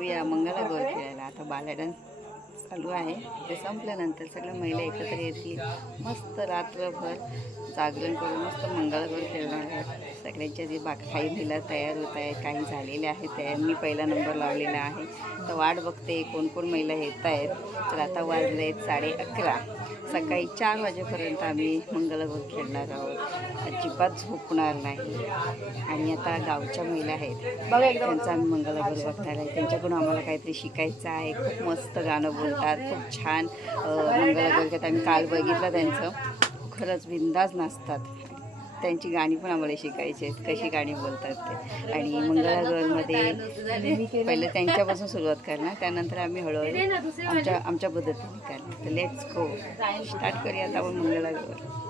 जाऊया मंगळागौर खेळायला. आता बालडन चालू आहे, ते संपल्यानंतर सगळ्या महिला एकत्र येतील, मस्त रात्रभर जागरण करून मस्त मंगळागौर खेळणार आहेत. सगळ्यांच्या जे काही महिला तयार होत आहेत, काही झालेल्या आहेत, त्यांनी पहिला नंबर लावलेला आहे. तर वाट बघते कोण कोण महिला येत आहेत. तर आता वाजले आहेत 11:30. सकाळी 4 वाजेपर्यंत आम्ही मंगळागौर खेळणार आहोत. अजिबात झोपणार नाही. आणि आता गावच्या महिला आहेत बघा, त्यांचा आम्ही मंगळागौर बघणार आहे. त्यांच्याकडून आम्हाला काहीतरी शिकायचं आहे. खूप मस्त गाणं बोलतात, खूप छान मंगळागौर घेतात. आम्ही काल बघितलं त्यांचं, खरंच बिंदास नाचतात. त्यांची गाणी पण आम्हाला शिकायची आहेत, कशी गाणी बोलतात ते. आणि मंगळागौरमध्ये पहिलं त्यांच्यापासून सुरुवात करणार, त्यानंतर आम्ही हळूहळू आमच्या पद्धतीने करणार. तर लेट्स गो, स्टार्ट करूया आता आपण मंगळागौर.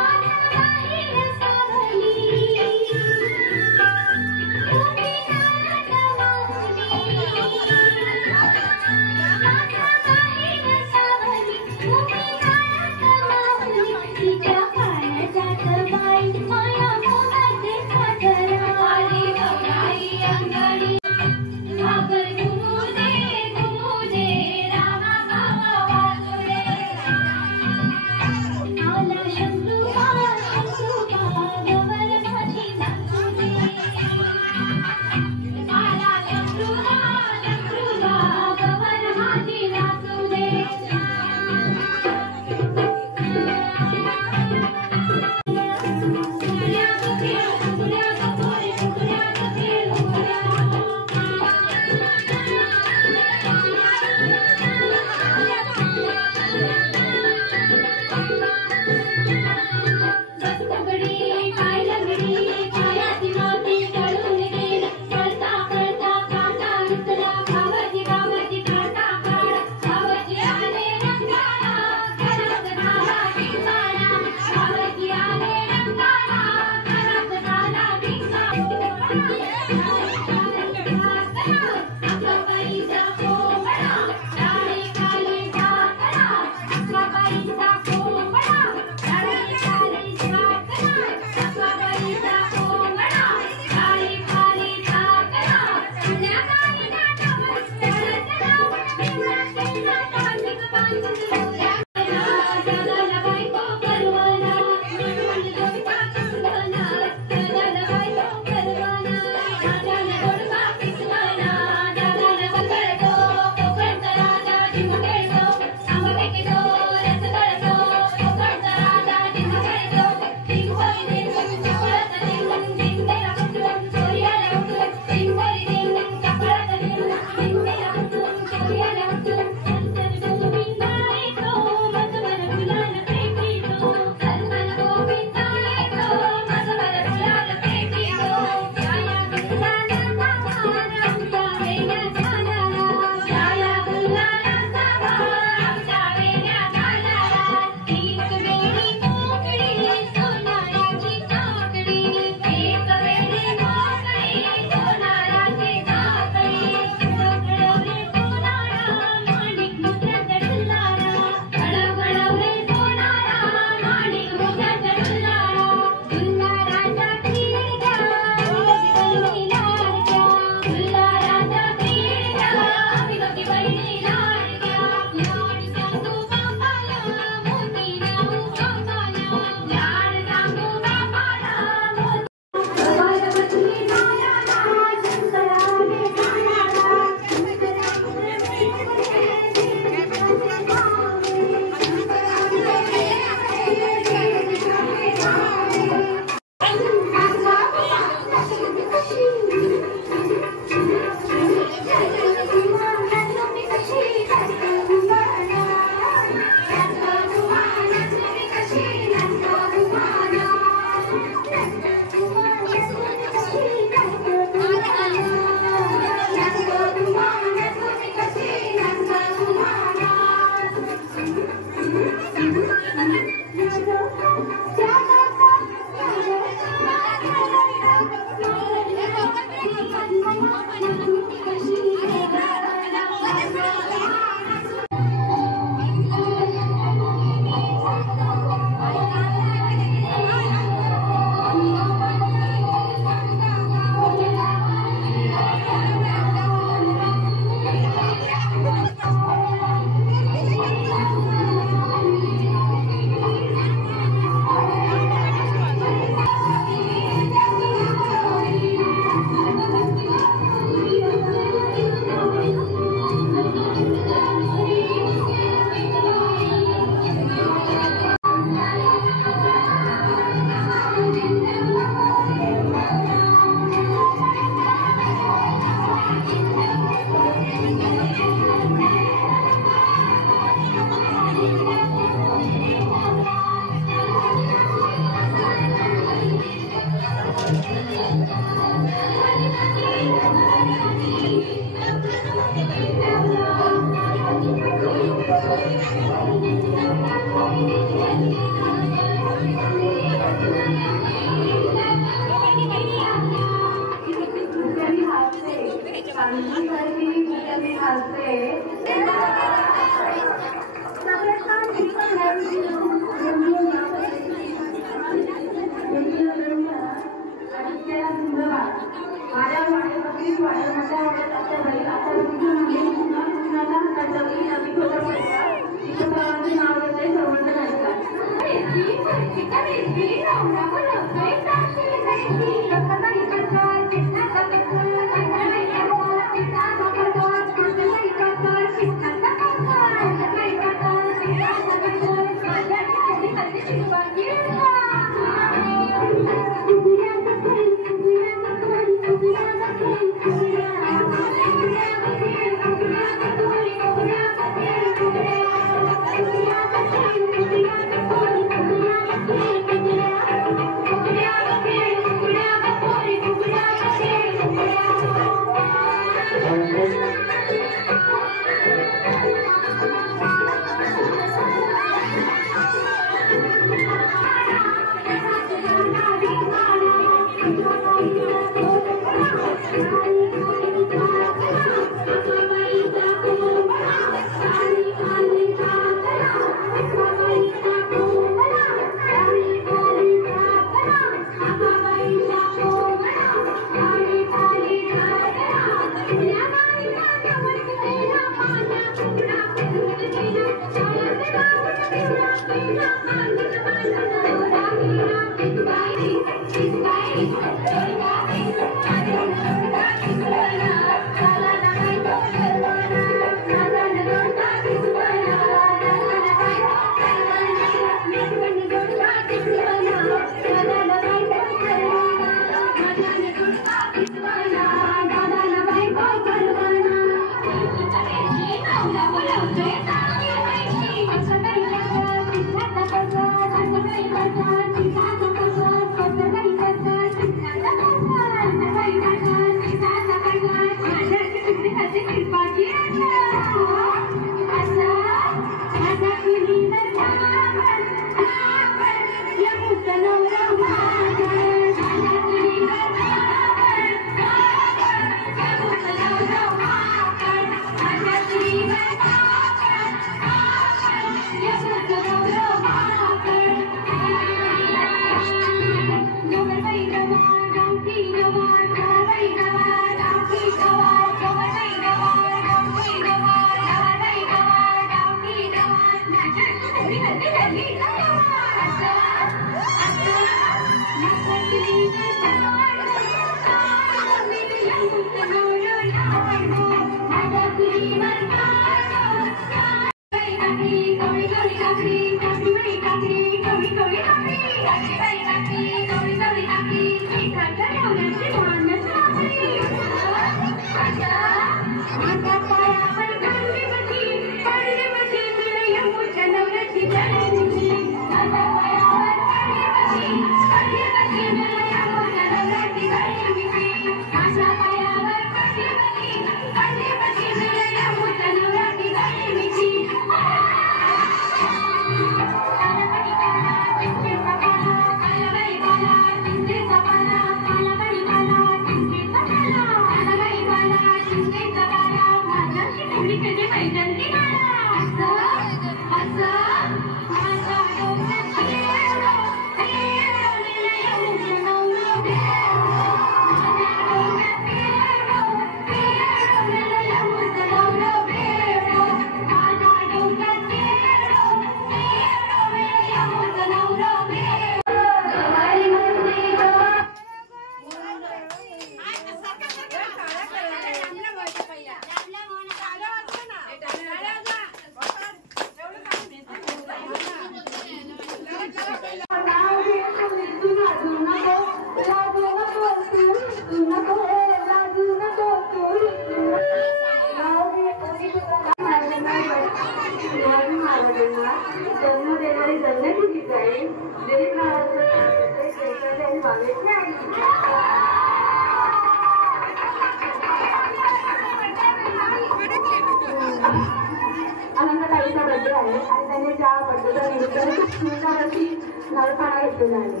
आनंदताईचा बर्थडे आहे आणि त्यांनी त्या बर्थडेच्या निमित्ताने खूप सुंदर अशी नळपाडा घेतलेला आहे.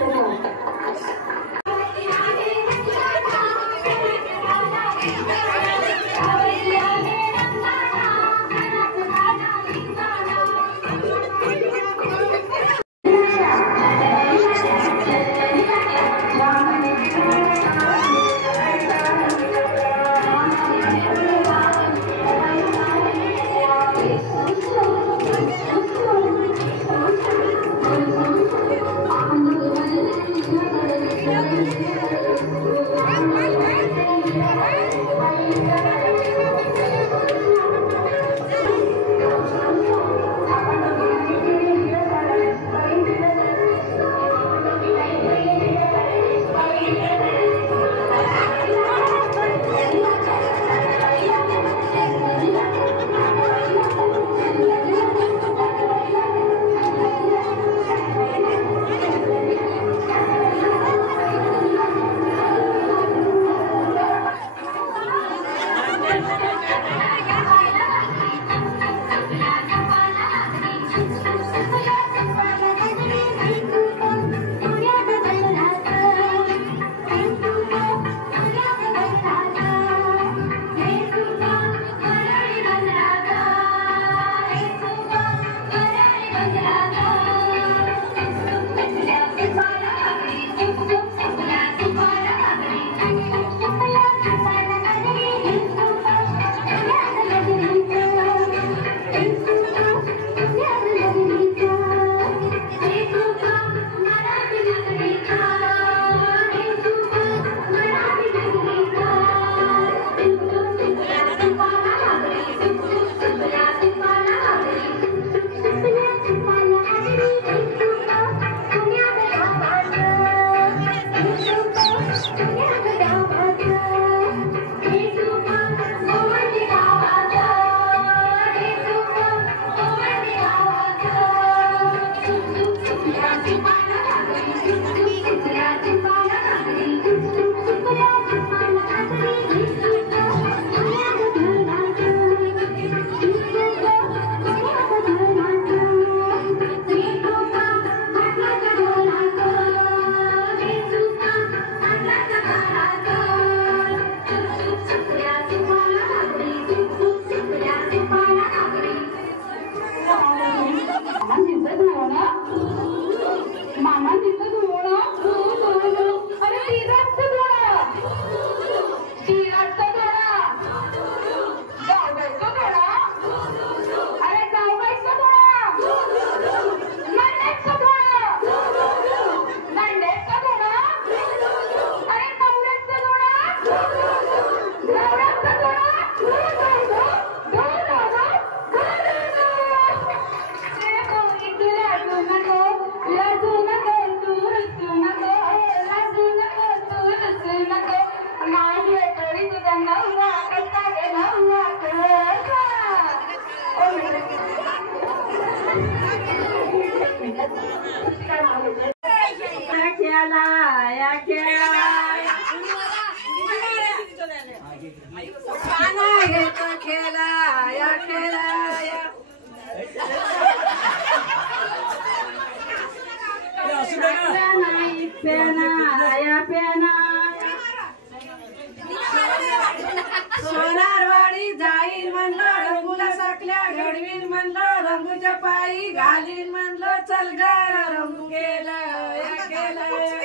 धन्यवाद. सोनारवाडी जाईल म्हणलं रंगूला साकल्या घडवीन म्हणलं रंगूच्या पायी घालीन म्हणलं चल ग रंगू केलं केलं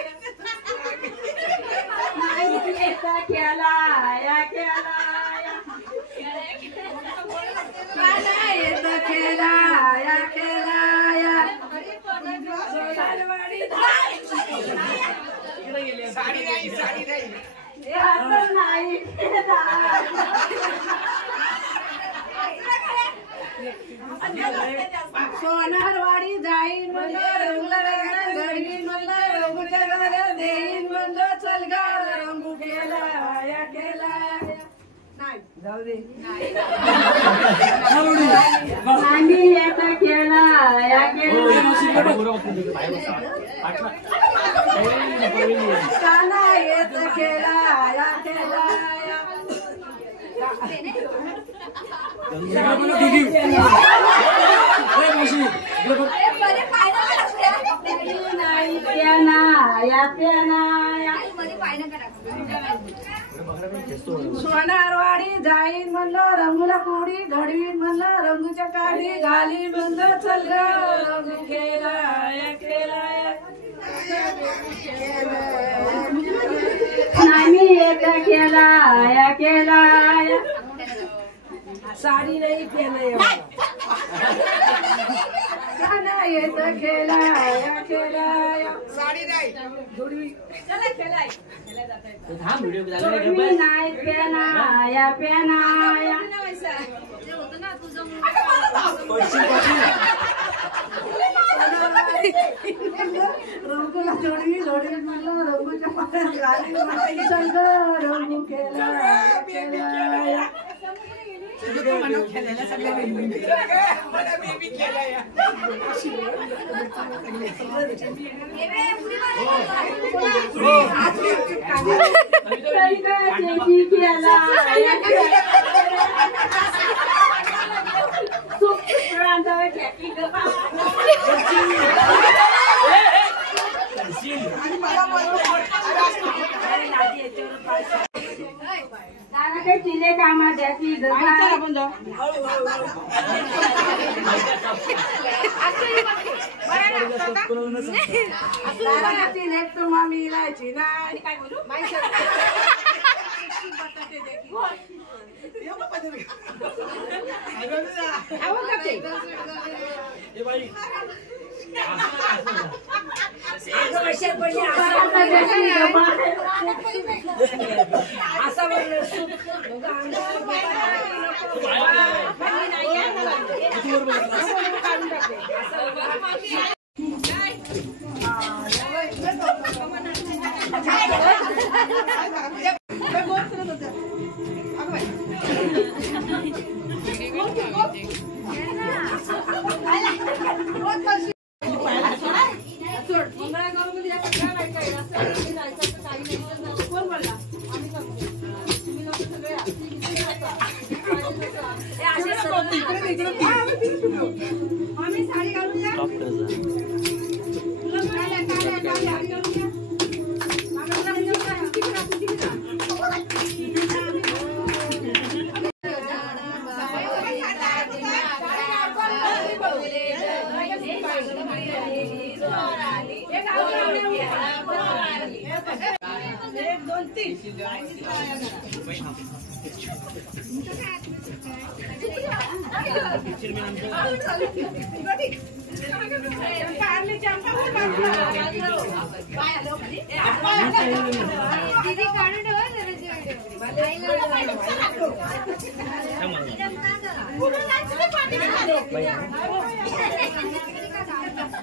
केला या केला येत केला या केला या सोनारवाडी साडी नाही साडी नाही नाही सोनारवाडी जाईन म्हणलं रंगला घडवीन म्हणलं रंगूच्या घरात देईन म्हणलं चल ग रंगू केला या केला नाही जाऊ दे. आम्ही याचा केला या काना येत केला या केला या. सोनारवाडी जाईन म्हणलं रंगूला कोडी घडवीन म्हणलं रंगूच्या काढी घालीन म्हणलं चल ग रंगू केला आम्ही याचा केला या केला साडी नाही केलं काना येत केला या केला साडी नाही तुम्ही नाही पेना या पेना या रंगूला जोडवी जोडवी म्हणलं रंगूच्या पायात घालीन चल ग रंगू केला चिले कामात द्याची मामी इलायची नाही काय बोलू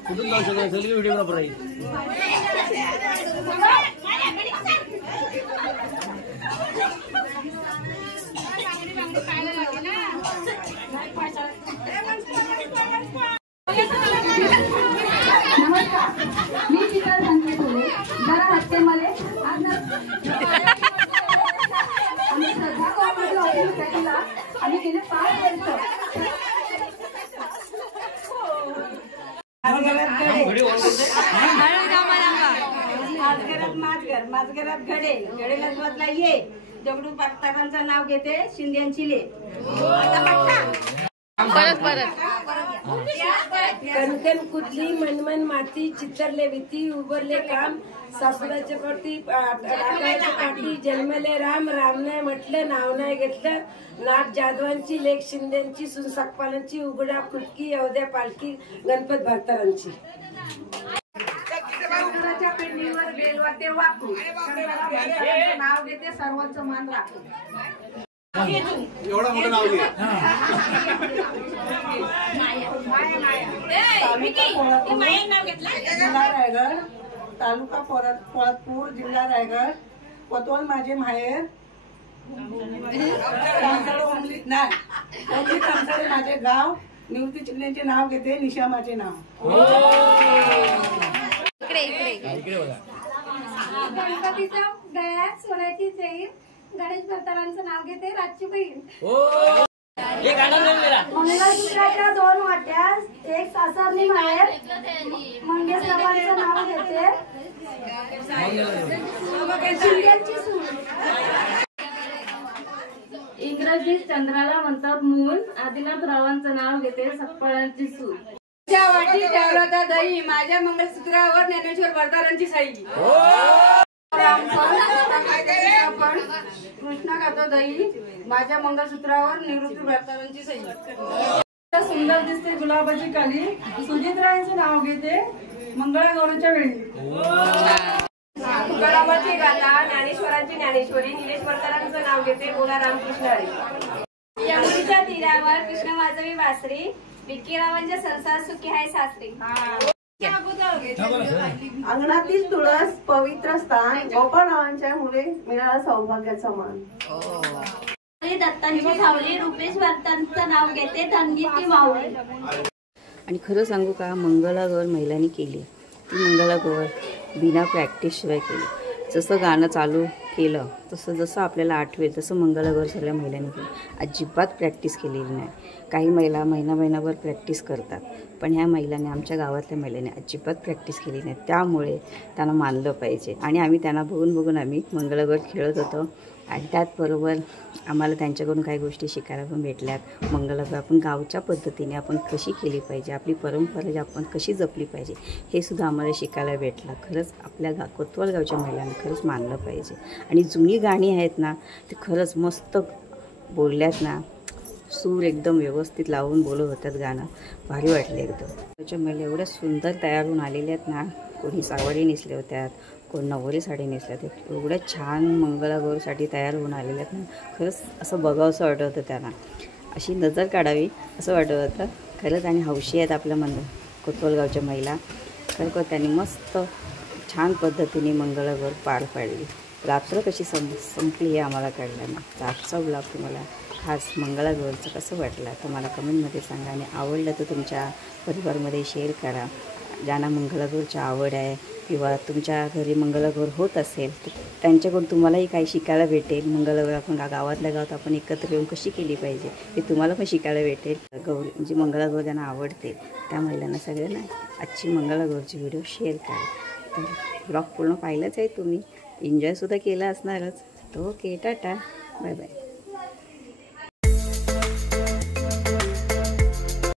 कुठून जाऊ शकतो सगळी व्हिडिओग्राफर आहे. मी शीतल संकेत होते जरा हत्तेमध्ये आम्ही श्रद्धा कोऑपरेटिव्ह सोसायटीला आम्ही गेले 5 वर्ष माझघरात घडे घडेलाच बदला ये दगडू पाटकारांचं नाव घेते शिंद्यांची ले कणकण कुदली मनमन माती चित्तरले भीती उभरले काम सासुराच्या प्रती राखायच्या पाठी जन्मले राम राम नाही म्हटलं नाव नाही घेतलं नाट जाधवांची लेख शिंदेची सुनसाकपालांची उघडा फुटकी अवध्या पालखी गणपत भातारांची पिंडीवर बेलवर ते वाकू नाव घेते सर्वांचं मान राखू एवढं मोठं नाव घे. जिल्हा रायगड तालुका पोळतपूर जिल्हा रायगड कोतवल माझे माहेर कामसाळे माझे गाव, निवृत्ती चिखलेंचे नाव घेते, निशामाचे नाव. इकडे बघा. गणपतीच्या गळ्यात सोन्याची चैन, गणेश भरतारांचं नाव घेते, राजची बहीण. एक आनंद आहे मेरा. मंगळसूत्राच्या 2 वाट्या, एक सासरनी माहेर, मंगेशरावांचं नाव घेते, शिंद्यांची सून. इंग्रजीत चंद्राला म्हणतात मून, आदिनाथ रावांचं नाव घेते, सकपाळांची सून. वाटी ठेवला दही, माझ्या मंगळसूत्रावर ज्ञानेश्वर भरतारांची सही. आपण कृष्णा खातो दही, माझ्या मंगळसूत्रावर निवृत्ती भरतारांची सही. सुंदर दिसते गुलाबाची काली, सुजितरायांचे नाव घेते, मंगळागौरीच्या वेळी. तुकारामाची गाथा, ज्ञानेश्वरांची ज्ञानेश्वरी, निलेश भरतारांचं नाव घेते, बोला रामकृष्ण हरी. यमुनीच्या तीरावर कृष्ण वाजवी वासरी, विक्कीरावांच्या संसार सुखी आहे सासरी. अंगणातील तुळस पवित्र स्थान, गोपाळरावांच्या मुळे मिळाला सौभाग्याचा मान. दत्तांची सावली, रुपेश भरतांचं नाव घेते, धनगी ती मावळी. आणि खरं सांगू का, मंगळागौर महिलांनी केली ती मंगळागौर बिना प्रॅक्टिसशिवाय केली. जसं गाणं चालू केलं तसं जसं आपल्याला आठवेल तसं मंगळागौर सगळ्या महिलांनी केली. अजिबात प्रॅक्टिस केलेली नाही. काही महिला महिनाभर प्रॅक्टिस करतात, पण ह्या महिलांनी, आमच्या गावातल्या महिलांनी अजिबात प्रॅक्टिस केली नाही. त्यामुळे त्यांना मानलं पाहिजे. आणि आम्ही त्यांना बघून आम्ही मंगळागौर खेळत होतो. आणि त्याचबरोबर आम्हाला त्यांच्याकडून काही गोष्टी शिकायला पण भेटल्यात. मंगळागौर आपण गावच्या पद्धतीने आपण कशी केली पाहिजे, आपली परंपरा जी आपण कशी जपली पाहिजे, हे सुद्धा आम्हाला शिकायला भेटलं. खरंच आपल्या कोतवाल गावच्या महिलांना खरंच मानलं पाहिजे. आणि जुनी गाणी आहेत ना, ते खरंच मस्त बोलल्यात ना, सूर एकदम व्यवस्थित लावून बोलत होत्यात. गाणं भारी वाटलं एकदम. त्याच्या महिला एवढ्या सुंदर तयार होऊन आलेल्या आहेत ना. कोणी सावळी नेसल्या होत्यात, कोण नववारी साडी नेसल्या होत्या. एवढ्या छान मंगळागौरसाठी तयार होऊन आलेल्या आहेत ना. खरंच असं बघावंसं वाटत होतं त्यांना, अशी नजर काढावी असं वाटत होतं खरंच. आणि हौशी आहेत आपल्या कोतवाल गावच्या महिला. खरं त्यांनी मस्त छान पद्धतीने मंगळागौर पार पाडली. रात्र कशी संपली हे आम्हाला कळलं ना. तर आजचा ब्लॉग तुम्हाला खास मंगळागौरचं कसं वाटलं तर मला कमेंटमध्ये सांगा. आणि आवडलं तर तुमच्या परिवारामध्ये शेअर करा. ज्यांना मंगळागौरची आवड आहे किंवा तुमच्या घरी मंगळागौर होत असेल तर त्यांच्याकडून तुम्हालाही काही शिकायला भेटेल. मंगळागौर आपण गावातल्या गावात आपण एकत्र येऊन कशी केली पाहिजे हे तुम्हाला पण शिकायला भेटेल. गौरी म्हणजे मंगळागौर ज्यांना आवडते त्या महिलांना सगळ्यांना आजची मंगळागौरची व्हिडिओ शेअर करा. तर ब्लॉग पूर्ण पाहिलंच आहे तुम्ही, एन्जॉयसुद्धा केला असणारच. तर ओके, टाटा, बाय बाय.